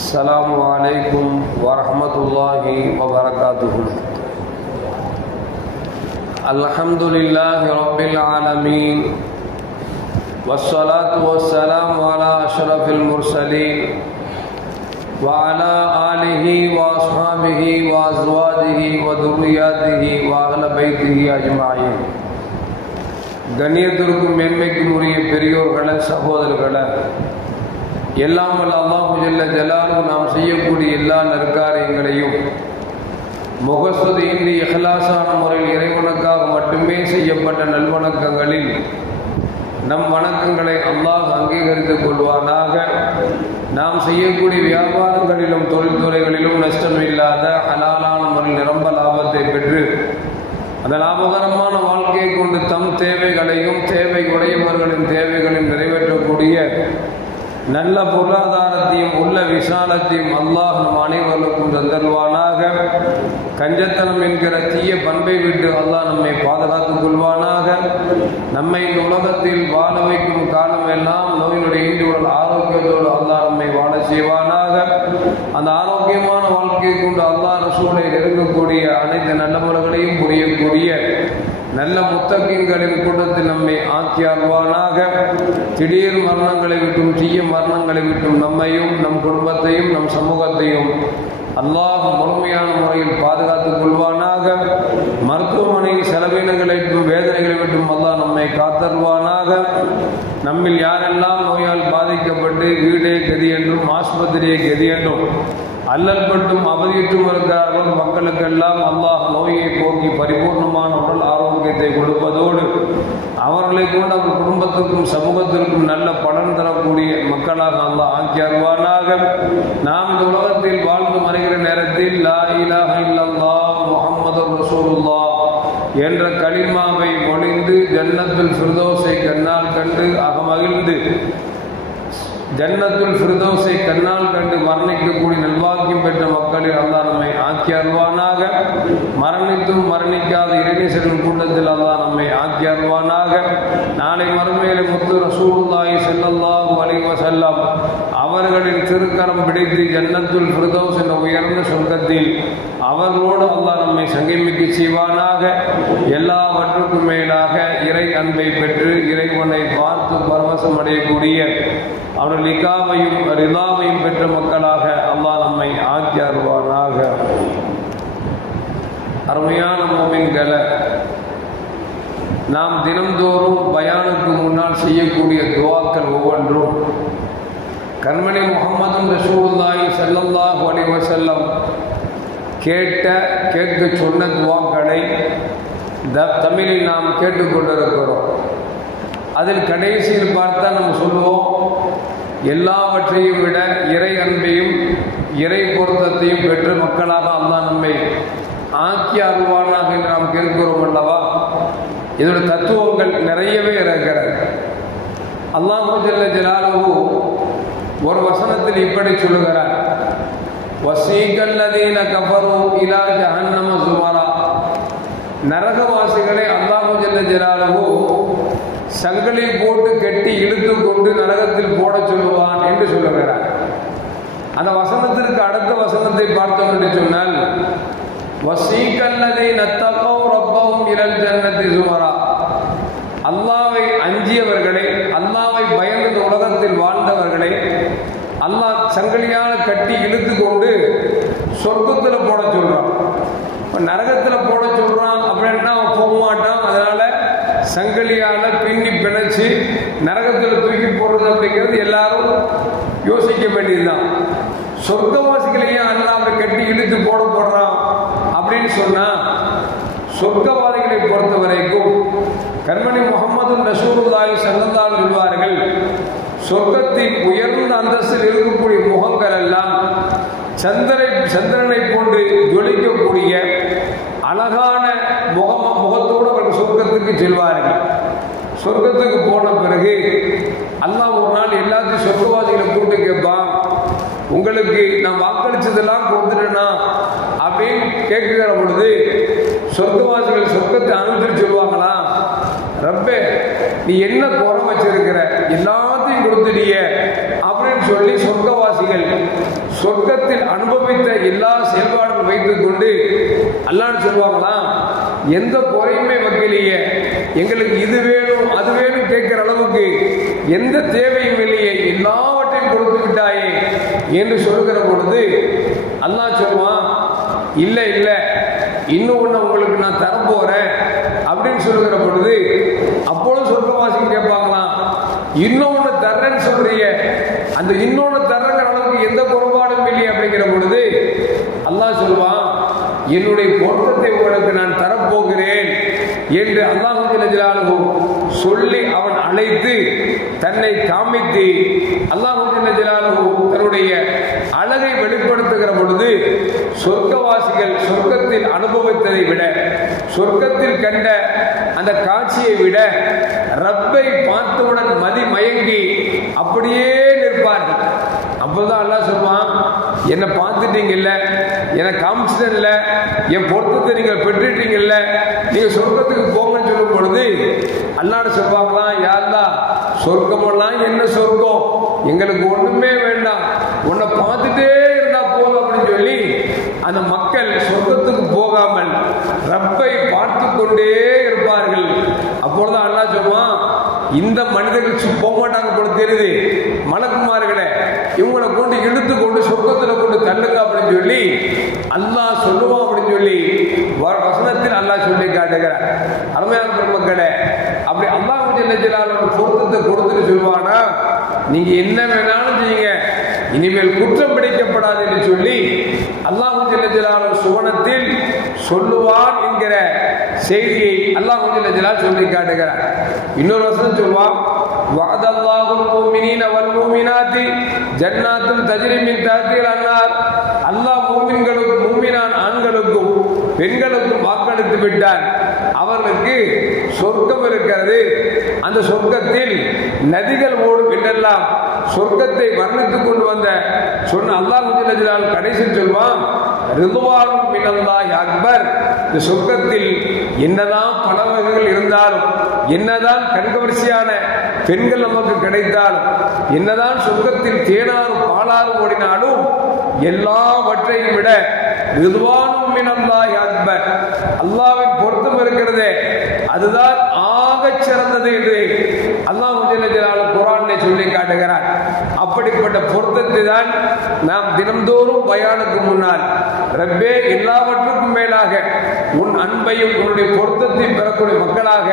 السلام عليكم ورحمة الله وبركاته. الحمد لله رب العالمين والصلاة والسلام على أشرف المرسلين وعلى آله وأصحابه وأزواجه وذرياته وأهل بيته أجمعين. கண்ணியத்திற்கும் மேன்மைக்கும் உரிய பெரியோர்களே, சகோதரர்களே, எல்லாம் வல்ல அல்லாஹு ஜல்ல ஜலாலுஹு நாம் செய்யக்கூடிய எல்லா நற்காரியங்களையும் முகஸ்துதியின்றி இஹ்லாஸான முறையில் இறைவனுக்காக மட்டுமே செய்யப்பட்ட நல்வணக்கங்களில் நம் வணக்கங்களை அல்லாஹ் அங்கீகரித்துக் கொள்வானாக. நாம் செய்யக்கூடிய வியாபாரங்களிலும் தொழில்துறைகளிலும் நஷ்டமில்லாத ஹலாலான முறையில் நிரம்ப லாபத்தை பெற்று அந்த லாபகரமான வாழ்க்கையை கொண்டு தம் தேவைகளையும் தேவை உடையவர்களின் தேவைகளையும் நிறைவேற்றக்கூடிய நல்ல பொருளாதாரத்தையும் உள்ள விசாலத்தையும் அல்லாஹ் நம் அனைவருக்கும் தந்தருவானாக. கஞ்சத்தனம் என்கிற தீய பண்பை விட்டு அல்லாஹ் நம்மை பாதுகாத்துக் கொள்வானாக. நம்மை இந்த உலகத்தில் வாழ வைக்கும் காலம் எல்லாம் நோயினுடைய ஈண்டு உடல் ஆரோக்கியத்தோடு அல்லாஹ் நம்மை வாழ செய்வானாக. அந்த ஆரோக்கியமான வாழ்க்கையை கொண்டு அல்லாஹ் ரசூலை நெருங்கக்கூடிய அனைத்து நல்ல முறைகளையும் புரியக்கூடிய நல்ல முத்தகீன்களின் கூட்டத்தில் நம்மை ஆக்கி அருள்வானாக. திடீர் மரணங்களை விட்டும் தீய மரணங்களை விட்டும் நம்மையும் நம் குடும்பத்தையும் நம் சமூகத்தையும் அல்லாஹ் முழுமையான முறையில் பாதுகாத்துக் கொள்வானாக. மருத்துவமனையின் செலவினங்களை விட்டும் வேதனைகளை விட்டும் அல்லாஹ் நம்மை காத்தருவானாக. நம்மில் யாரெல்லாம் நோயால் பாதிக்கப்பட்டு வீடே கதி என்றும் ஆஸ்பத்திரியை கதி என்றும் அல்லல் பட்டும் அவதியிட்டும் இருக்கிறார்கள் மக்களுக்கெல்லாம் அல்லாஹ் நோயை போக்கி பரிபூர்ணமான உடல் ஆரோக்கியத்தை கொடுப்பதோடு அவர்களை கொண்டு அவர் குடும்பத்திற்கும் சமூகத்திற்கும் நல்ல பலன் தரக்கூடிய மக்களாக அல்லாஹ் ஆக்கி அருள்வானாக. நாம் இந்த உலகத்தில் வாழ்ந்து மறைகிற நேரத்தில் லா இலாஹ இல்லல்லாஹ் முஹம்மதுர் ரசூலுல்லாஹ் என்ற கலிமாவை மொழிந்து ஜன்னத்துல் ஃபிர்தௌஸை கண்ணால் கண்டு அகமகிழ்ந்து ஜன்னத்துல் ஃபிர்தௌஸை கண்ணால் கண்டு மரணிக்கக்கூடிய நல்வாக்கியம் பெற்ற மக்களில் அல்லாஹ் நம்மை ஆக்கி அருள்வானாக. மரணித்தும் மரணிக்காத இறைநேசரின் கூட்டத்தில் அல்லாஹ் நம்மை ஆக்கி அருள்வானாக. நாளை மறுமையிலே முத்து ரசூலுல்லாஹி ஸல்லல்லாஹு அலைஹி வஸல்லம் அவர்களின் திருக்கரம் பிடித்து ஜன்னத்துல் ஃபிர்தௌஸ் என்ற உயர்ந்த சொர்க்கத்தில் அவர்களோடு அல்லாஹ் நம்மை சங்கமிக்க செய்வானாக. எல்லாவற்றுக்கும் மேலாக இறை அன்பை பெற்று இறைவனை பார்த்து பரவசம் அடையக்கூடிய அவருடைய லிகாவையும் ரிதாவையும் பெற்ற மக்களாக அல்லாஹ் நம்மை ஆக்கி அருள்வானாக. அருமையான மோமின்களை, நாம் தினந்தோறும் பயானுக்கு முன்னால் செய்யக்கூடிய துவாக்கள் ஒவ்வொன்றும் கண்மணி முஹம்மது ரசூலுல்லாஹி ஸல்லல்லாஹு அலைஹி வஸல்லம் கேட்க சொன்ன துவாக்களை தமிழில் நாம் கேட்டுக்கொண்டிருக்கிறோம். அதில் கடைசியில் பார்த்தா நம்ம சொல்லுவோம், எல்லாவற்றையும் விட இறை அன்பையும் இறை பொருத்தத்தையும் பெற்று மக்களாக அல்லாஹ் நம்மை ஆக்கி அருள்வானாக என்று நாம் கேட்கிறோம் அல்லவா. இதோட தத்துவங்கள் நிறையவே இருக்கிறது. அல்லாஹு ஜல்ல ஜலாலுஹு ஒரு வசனத்தில் இப்படி சொல்லுகிறார், வஸீகல்லதீன கஃபரு இலா ஜஹன்னம ஸுமரா. நரகவாசிகளை அல்லாஹு ஜல்ல ஜலாலுஹு சங்கிலி போட்டு கட்டி இழுத்து கொண்டு நரகத்தில் போட சொல்லுவான் என்று சொல்லுகிறார். அந்த வசனத்திற்கு அடுத்த வசனத்தை பார்த்தோம் என்று சொன்னால், வஸீகல்லதீன தகவ் ரப்பஹும் இலல் ஜன்னதி ஸுமரா. அல்லாஹ்வை அஞ்சியவர்களை, அல்லாஹ்வை பயந்து உலகத்தில் வாழ்ந்தவர்களை அல்லாஹ் சங்கிலியால் கட்டி இழுத்து கொண்டு சொர்க்கத்தில் போட சொல்றான். இப்போ நரகத்தில் போட சொல்றான் அப்படின்னா அவன் போக மாட்டான். அதனால சங்கிலியால பின்னி பிணைச்சு நரகத்தில் தூக்கி போடுறது அப்படிங்கிறது எல்லாரும் யோசிக்க வேண்டியதுதான். சொர்க்கவாசிகளையும் அல்லாஹ்வை கட்டி இழுத்து போடுறான் அப்படின்னு சொன்னா, சொர்க்கவாதிகளை பொறுத்த வரைக்கும் கண்மணி முஹம்மது ரசூலுல்லாஹி ஸல்லல்லாஹு அலைஹி சொல்வார்கள், சொர்க்கத்தின் உயர்ந்த அந்தஸ்தில் இருக்கக்கூடிய முகங்கள் எல்லாம் சந்திரனை போன்று ஜொலிக்கக்கூடிய அழகான முகத்தோடு அவர்கள் சொர்க்கத்துக்கு செல்வார்கள். சொர்க்கத்துக்கு போன பிறகு அல்லாஹ் ஒரு நாள் எல்லாத்தையும் சொர்க்கவாதிகளை கூப்பிட்டு கேட்பான், உங்களுக்கு நான் வாக்களிச்சதெல்லாம் கொடுத்துட்டேனா அப்படின்னு கேட்கிற பொழுது சொர்க்கவாசிகள் சொர்க்கத்தை அனுப்பிட்டு சொல்லுவாங்களா, ரப்பே நீ என்ன குறை வச்சிருக்கிற, எல்லாத்தையும் கொடுத்துட்டிய அப்படின்னு சொல்லி சொர்க்கவாசிகள் சொர்க்கத்தில் அனுபவித்த எல்லா செயல்பாடுகளும் வைத்துக் கொண்டு அல்லாஹ் சொல்லுவாங்களாம், எந்த குறையுமே வைக்கலையே, எங்களுக்கு இது வேணும் அது வேணும் கேட்கிற அளவுக்கு எந்த தேவையும் இல்லையே, எல்லாவற்றையும் கொடுத்து விட்டாயே என்று சொல்லுகிற பொழுது அல்லாஹ் சொல்லுவான், இல்லை இல்லை இன்னும் ஒன்று உங்களுக்கு நான் தரப்போறேன் அப்படின்னு சொல்லுகிற பொழுது அப்பொழுது சொர்க்கவாசி கேட்பாங்களாம், இன்னொன்னு தர்றேன்னு சொல்றீங்க, அந்த இன்னொன்னு தர்றங்கிற அளவுக்கு எந்த குறைபாடும் இல்லையே அப்படிங்கிற பொழுது அல்லாஹ் சொல்லுவான், என்னுடைய பொருத்தத்தை உங்களுக்கு நான் தரப்போகிறேன் என்று அல்லாஹ் சொல்லி அவன் அழைத்து தன்னை காமித்து அல்லாஹ் தன்னுடைய அழகை வெளிப்படுத்துகிற பொழுது சொர்க்கவாசிகள் சொர்க்கத்தில் அனுபவித்ததை விட, சொர்க்கத்தில் கண்ட அந்த காட்சியை விட ரப்பை பார்த்தவுடன் மயங்கி அப்படியே நிற்பார்கள். அப்போதான் அல்லாஹ் சொல்லுவான், என்னை பார்த்துட்டீங்கல்ல, என்னை காமிச்சிட்டல, என் பொருத்தத்தை நீங்கள் பெற்றுட்டீங்கல்ல, நீங்க சொர்க்கத்துக்கு போங்கன்னு சொல்லும் பொழுது அல்லாஹ் சொல்லுவாங்களாம், யா அல்லாஹ் சொர்க்கமெல்லாம் என்ன சொர்க்கம், எங்களுக்கு ஒண்ணுமே வேண்டாம், உன்னை பார்த்துட்டே இருந்தா போதும் அப்படின்னு சொல்லி அந்த மக்கள் சொர்க்கத்துக்கு போகாமல் ரப்பை பார்த்து கொண்டே இருப்பார்கள். அப்பொழுது அல்லாஹ் சொல்லுவான், இந்த மனிதர்கள் போக மாட்டாங்க போல தெரியுது, மலக்குமார்களே இவங்களை கொண்டு இழுத்து கொண்டு சொர்க்கத்துல கொண்டு தள்ளுங்க அப்படின்னு சொல்லி அல்லாஹ் சொல்லுவான் அப்படின்னு சொல்லி வசனத்தில் அல்லாஹ் சொல்லி காட்டுகிறார். அருமையான பெருமக்களே, அப்படி அல்லாஹ் பொருத்தத்தை கொடுத்துட்டு சொல்லுவானா, நீங்க என்ன வேணாலும் செய்யுங்க, இனிமேல் குற்றம் பிடிக்கப்படாது என்று சொல்லி அல்லாஹ் சுவனத்தில் சொல்லுவான் என்கிற செய்தியை அல்லாஹ் சொல்லி காட்டுகிறார். இன்னொரு வசனம் சொல்லுவான், வஅதல்லாஹுல் முஃமினீன வல் முஃமினாத்தி ஜன்னாத்துன் தஜ்ரி மின் தஹ்திஹில் அன்ஹார். அல்லாஹ் முஃமின்களுக்கும் முஃமினான் ஆண்களுக்கும் பெண்களுக்கும் வாக்களித்து விட்டார், அவர்களுக்கு சொர்க்கம் இருக்கிறது, அந்த சொர்க்கத்தில் நதிகள் ஓடும் என்றெல்லாம் சொர்க்கத்தை வர்ணித்துக் கொண்டு வந்த சொன்ன அல்லாஹ் கடைசி சொல்வான், ரிதுவானும் மினல்லாஹி அக்பர். இந்த சொர்க்கத்தில் என்னதான் பலவகைகள் இருந்தாலும், என்னதான் கண்கவர்ச்சியான பெண்கள் நமக்கு கிடைத்தாலும், என்னதான் சொர்க்கத்தில் தேனாரும் பாலாரும் ஓடினாலும் எல்லாவற்றையும் விட ரிதுவானும் மினல்லாஹி அக்பர், அல்லாஹ்வின் பொருத்தம் இருக்கிறதே அதுதான் ஆகச் சிறந்தது என்று அல்லாஹ் குர்ஆனிலே சொல்லி காட்டுகிறார். அப்படிப்பட்ட பொருத்தத்தை தான் நாம் தினம்தோறும் பயானுக்கு முன்னால், ரப்பே எல்லாவற்றுக்கும் மேலாக உன் அன்பையும் உன்னுடைய பொருத்தத்தையும் பெறக்கூடிய மக்களாக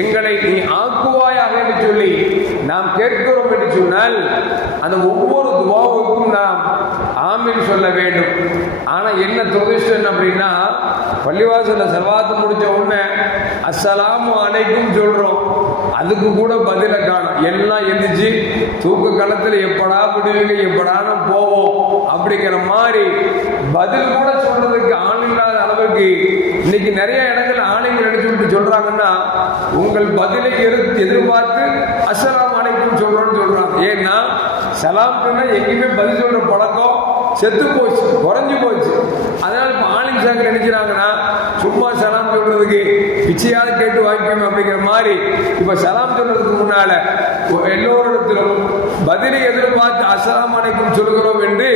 எங்களை நீ ஆக்குவாயாக என்று சொல்லி நாம் கேட்கிறோம் என்று சொன்னால் அந்த ஒவ்வொரு துஆவுக்கும் நாம் ஆமீன் சொல்ல வேண்டும். ஆனா என்ன துரதிர்ஷ்டம் அப்படின்னா, பள்ளிவாசல்ல ஸலவாத் முடிச்ச உடனே அஸ்ஸலாமு அலைக்கும் சொல்றோம், அதுக்கு கூட பதில காணும். எல்லாம் எந்திரிச்சு தூக்க காலத்துல எப்படா விடுவீங்க, எப்படா போவோம் அப்படிங்கிற மாதிரி பதில் கூட சொல்றதுக்கு ஆள் இல்லாத அளவுக்கு இன்னைக்கு நிறைய இடங்கள் ஆணைகள் எடுத்து சொல்றாங்கன்னா, உங்கள் பதிலை எதிர்பார்த்து அஸ்ஸலாமு அலைக்கும் சொல்றோம்னு சொல்றாங்க. ஏன்னா சலாம் சொன்னா எங்கேயுமே பதில் சொல்ற பழக்கம் செத்து போச்சு, குறைஞ்சு போச்சு. அதனால இப்ப ஆலிம் சாக்கர் நினைக்கிறாங்கன்னா, சும்மா சலாம் சொல்றதுக்கு பிச்சையாவது கேட்டு வாங்கிக்கணும் அப்படிங்கிற மாதிரி இப்ப சலாம் சொல்றதுக்கு முன்னால எல்லோரிடத்திலும் பதிலை எதிர்பார்த்து அஸ்ஸலாமு அலைக்கும் சொல்கிறோம் என்று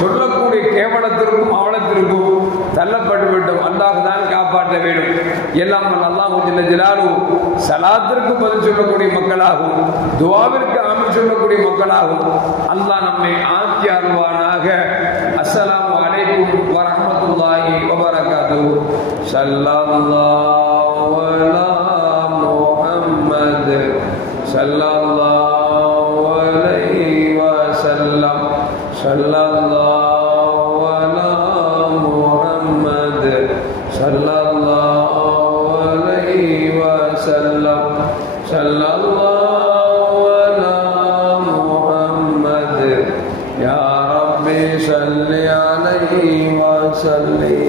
சொல்லக்கூடிய கேவலத்திற்கும் அவலத்திற்கும் தள்ளப்பட்டு விட்டோம். அல்லாஹ் தான் காப்பாற்ற வேண்டும். எல்லாம் அல்லாஹ் ஜல்ல ஜலாலுஹு சலாத்திற்கு பதில் சொல்லக்கூடிய மக்களாகும், துஆவிற்கு ஆமீன் சொல்லக்கூடிய மக்களாகும் அல்லாஹ் நம்மை ஆக்கி அருள்வானாக. அஸ்ஸலாமு அலைக்கும் வரஹ்மத்துல்லாஹி வபரகாத்துஹு. ஸல்லல்லாஹு அலா முஹம்மத் ஸல்லல்லாஹு அலைஹி வஸல்லம். ஸல்லல்லாஹு அலா முஹம்மத் ஸல்லல்லாஹு அலைஹி வஸல்லம். ஸல்லல்லாஹு அலா முஹம்மத் யா ரப்பி ஸல்லி அலைஹி வஸல்லிம்.